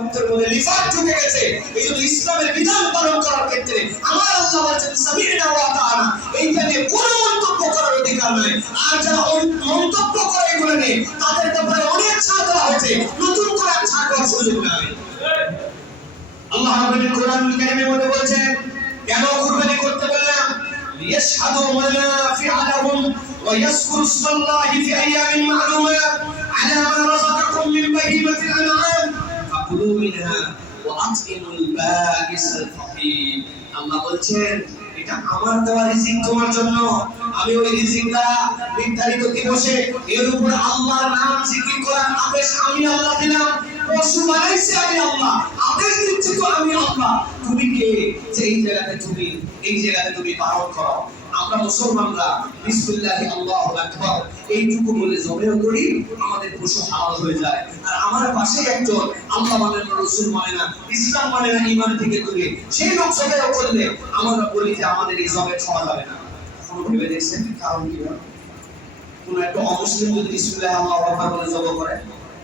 অন্তর মধ্যে লিফাত ঢুকে গেছে। এই জন্য ইসলামের বিধান পালন করার ক্ষেত্রে আমার আল্লাহ বলেছেন সামি'না ওয়া আতা'না, এইটা নিয়ে কোনো মন্তব্য করার অধিকার নাই। আর যারা মন্তব্য করে এগুলো নিয়ে তাদের ব্যাপারে অনেক ছাড় দেওয়া হয়েছে, নতুন করে আর ছাড় দেওয়ার সুযোগ নাই। আল্লাহ রাব্বুল কোরআনুল কারীমের মধ্যে বলেছেন কেন কুরবানি করতে বললাম, লিয়াশহাদু মানাফি'a লাহুম ওয়া ইয়াযকুরু ইসমাল্লাহি ফি আইয়ামিন মা'লুমাত আলা মা রাযাকাকুম মিন বাহিমাতিল আন'আম ফাকুলু মিনহা ওয়া আত'ইমুল বা'িসাল ফাকির। আল্লাহ বলেন এটা আমার দেওয়া রিজিক তোমার জন্য, আমি ওই রিজিক দ্বারা নির্ধারিত দিবসে এর উপর আল্লাহর নাম জিকির করার আদেশ আমি আল্লাহ দিলাম। পশু বানাইছি আমি আল্লাহ, আদেশ দিচ্ছি তো আমি আল্লাহ। তুমি কে যে এই জায়গাতে তুমি পালন করো? আমরা মুসলমানরা বিসমিল্লাহি আল্লাহু আকবার এইটুকু বলে জবাই করি, আমাদের পশু হালাল হয়ে যায়। আর আমার পাশে একজন আল্লাহ মানে না, রাসূল মানে না, ইসলাম মানে না, ঈমান থেকে দূরে, সেই লোক জবাই করলে আমরা বলি যে আমাদের এই জবাই খাওয়া যাবে না। কখনো ভেবে দেখছেন কারণ কি? কোন একটা অমুসলিম যদি বিসমিল্লাহি আল্লাহু আকবার বলে জবাই করে,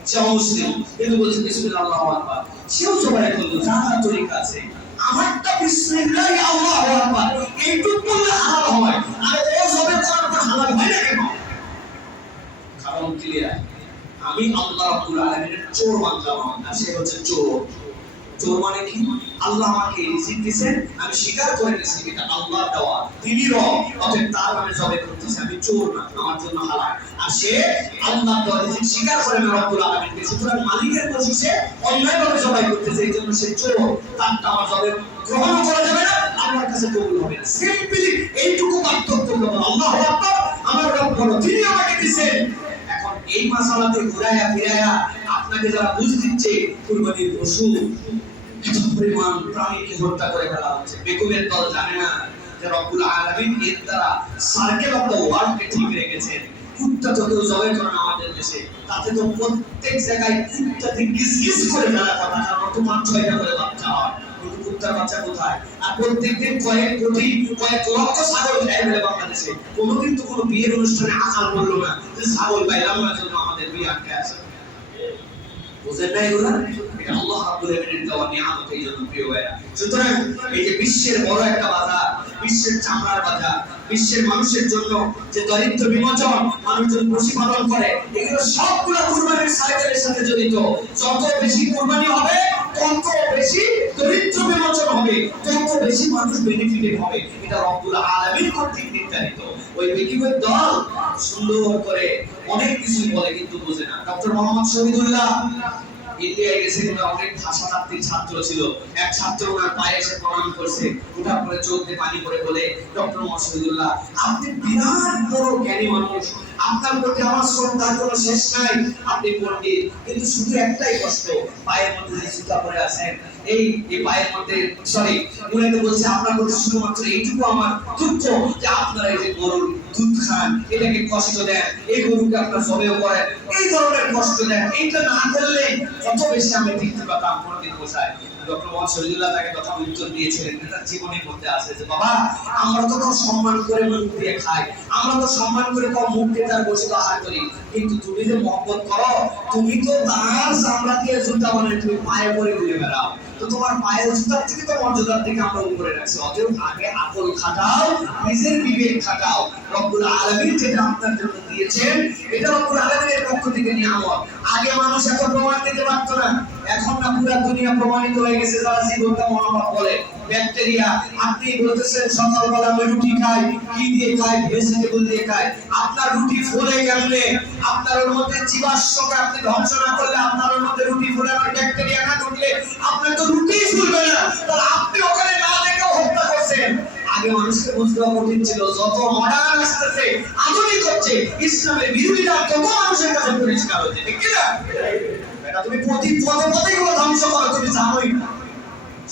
সে অমুসলিম কিন্তু বলছে বিসমিল্লাহি আল্লাহু আকবার, সেও জবাই করলো, যার তরিকা আছে। আমারটা বিসমিল্লাহি আল্লাহু আকবার এইটুকু বললে হালাল হয়, আর ও জবাই করার পর হালাল হয় না কেন? কারণ ক্লিয়ার, আমি আল্লাহ রাব্বুল আলামিনের চোর মানলাম, আর সে হচ্ছে চোর। চোর মানে কি? আল্লাহ আমাকে রিজিক দিয়েছেন, আমি স্বীকার করে নিয়েছি এটা আল্লাহ দেওয়া, তিনি রব, অতএব তার নামে জবাই করতেছি, আমি চোর না, আমার জন্য হালাল। আর সে আল্লাহ দেওয়া রিজিক স্বীকার করে না রব্বুল আলামিনকে, সুতরাং মালিকের পশু সে অন্যায়ভাবে জবাই করতেছে, এই জন্য সে চোর, তারটা আমার জবাই গ্রহণ করা যাবে না, আল্লাহর কাছে কবুল হবে না। সিম্পলি এইটুকু পার্থক্য হলো আল্লাহু আকবার, আমার রব বড়, তিনি আমাকে দিয়েছেন। এখন এই মাসালাতে ঘুরায়া ফিরায়া আপনাকে যারা বুঝ দিচ্ছে কুরবানির পশু এত পরিমাণ প্রাণীকে হত্যা করে ফেলা হচ্ছে, বেকুবের দল জানে না যে রব্বুল আলামিন এর দ্বারা সার্কেল অফ দ্য ওয়ার্ল্ডকে ঠিক রেখেছেন। কুত্তা তো কেউ জবাই করে না আমাদের দেশে, তাতে তো প্রত্যেক জায়গায় কুত্তাতে গিজগিজ করে ফেলা কথা, কারণ তো 5-6টা করে বাচ্চা হয়, কিন্তু কুত্তার বাচ্চা কোথায়? আর প্রত্যেকদিন কয়েক কোটি কয়েক লক্ষ ছাগল খায় বলে বাংলাদেশে কোনোদিন তো কোনো বিয়ের অনুষ্ঠানে আকাল বললো না যে ছাগল পাইলাম না জন্য আমাদের বিয়ে আটকে আছে। বুঝেন না এগুলা? এটা আল্লাহ রাব্বুল আলামিনের দেওয়া নিয়ামত, এই জন্য প্রিয় ভাইরা। সুতরাং এই যে বিশ্বের বড় একটা বাজার, বিশ্বের চামড়ার বাজার, বিশ্বের মানুষের জন্য যে দরিদ্র বিমোচন মানুষজন পশু পালন করে, এগুলো সবগুলো কুরবানির সাইকেলের সাথে জড়িত। যত বেশি কুরবানি হবে তত বেশি দরিদ্র বিমোচন হবে, তত বেশি মানুষ বেনিফিটেড হবে, এটা রব্বুল আলামিন কর্তৃক নির্ধারিত। ওই বেকিবের দল সুন্দর করে অনেক কিছু বলে কিন্তু বোঝে না। ডক্টর মোহাম্মদ শহীদুল্লাহ ইন্ডিয়ায় গেছে, অনেক ভাষাতাত্ত্বিক ছাত্র ছিল, এক ছাত্র ওনার পায়ে এসে প্রণাম করছে, ওঠার পরে চোখ দিয়ে পানি পড়ে বলে, ডক্টর মোহাম্মদ শহীদুল্লাহ আপনি বিরাট বড় জ্ঞানী মানুষ, আপনার প্রতি আমার শ্রদ্ধার কোনো শেষ নাই, আপনি পণ্ডিত, কিন্তু শুধু একটাই কষ্ট, পায়ের মধ্যে যে জুতা পরে আছেন, এই পায়ের মধ্যে সরি উনি তো বলছে আপনার প্রতি শুধুমাত্র এইটুকু আমার দুঃখ যে আপনারা এই যে গরুর দুধ খান, এটাকে কষ্ট দেন, এই গরুকে আপনার জবেও করেন, এই ধরনের কষ্ট দেন, এইটা না করলে কত বেশি আমি দেখতে পাতাম কোনদিন বোঝায়। ডক্টর মোহাম্মদ শহীদুল্লাহ তাকে তখন উত্তর দিয়েছিলেন, এটা জীবনের মধ্যে আছে যে বাবা আমরা তো সম্মান করে মুখ দিয়ে খাই, আমরা তো সম্মান করে মুখ দিয়ে তার বসে আহার করি, কিন্তু তুমি যে মহব্বত করো, তুমি তো তার চামড়া দিয়ে জুতা বানাই তুমি পায়ে পরে ঘুরে বেড়াও, তো তোমার পায়ের জুতার থেকে তো মর্যাদার থেকে আমরা উপরে রাখছি। অতএব আগে আকল খাটাও, নিজের বিবেক খাটাও, রব্বুল আলামিন যেটা আপনার জন্য দিয়েছেন এটা রব্বুল আলামিনের পক্ষ থেকে নিয়ামত। আগে মানুষ এত প্রমাণ দিতে পারতো না, এখন না পুরো দুনিয়া প্রমাণিত হয়ে গেছে, যারা জীবনটা মনোভাব বলে ব্যাকটেরিয়া। আপনি বলতেছেন সকালবেলা আমি রুটি খাই, কি দিয়ে খাই? ভেজিটেবল দিয়ে খাই। আপনার রুটি ফোলে কেমনে? আপনার ওর মধ্যে জীবাশ্মকে আপনি ধ্বংস না করলে, আপনার ওর মধ্যে রুটি ফোলে আর ব্যাকটেরিয়া না ঢুকলে আপনার তো রুটিই ফুলবে না, তাহলে আপনি ওখানে না দেখেও হত্যা করছেন। আগে মানুষকে বুঝতে কঠিন ছিল, যত মডার্ন আসতেছে আধুনিক হচ্ছে, ইসলামের বিরোধীরা তত মানুষের কাছে পরিষ্কার হচ্ছে, ঠিক না? এটা তুমি প্রতি পদে পদে ধ্বংস করো, তুমি জানোই না।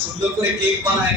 সুন্দর করে কেক বানায়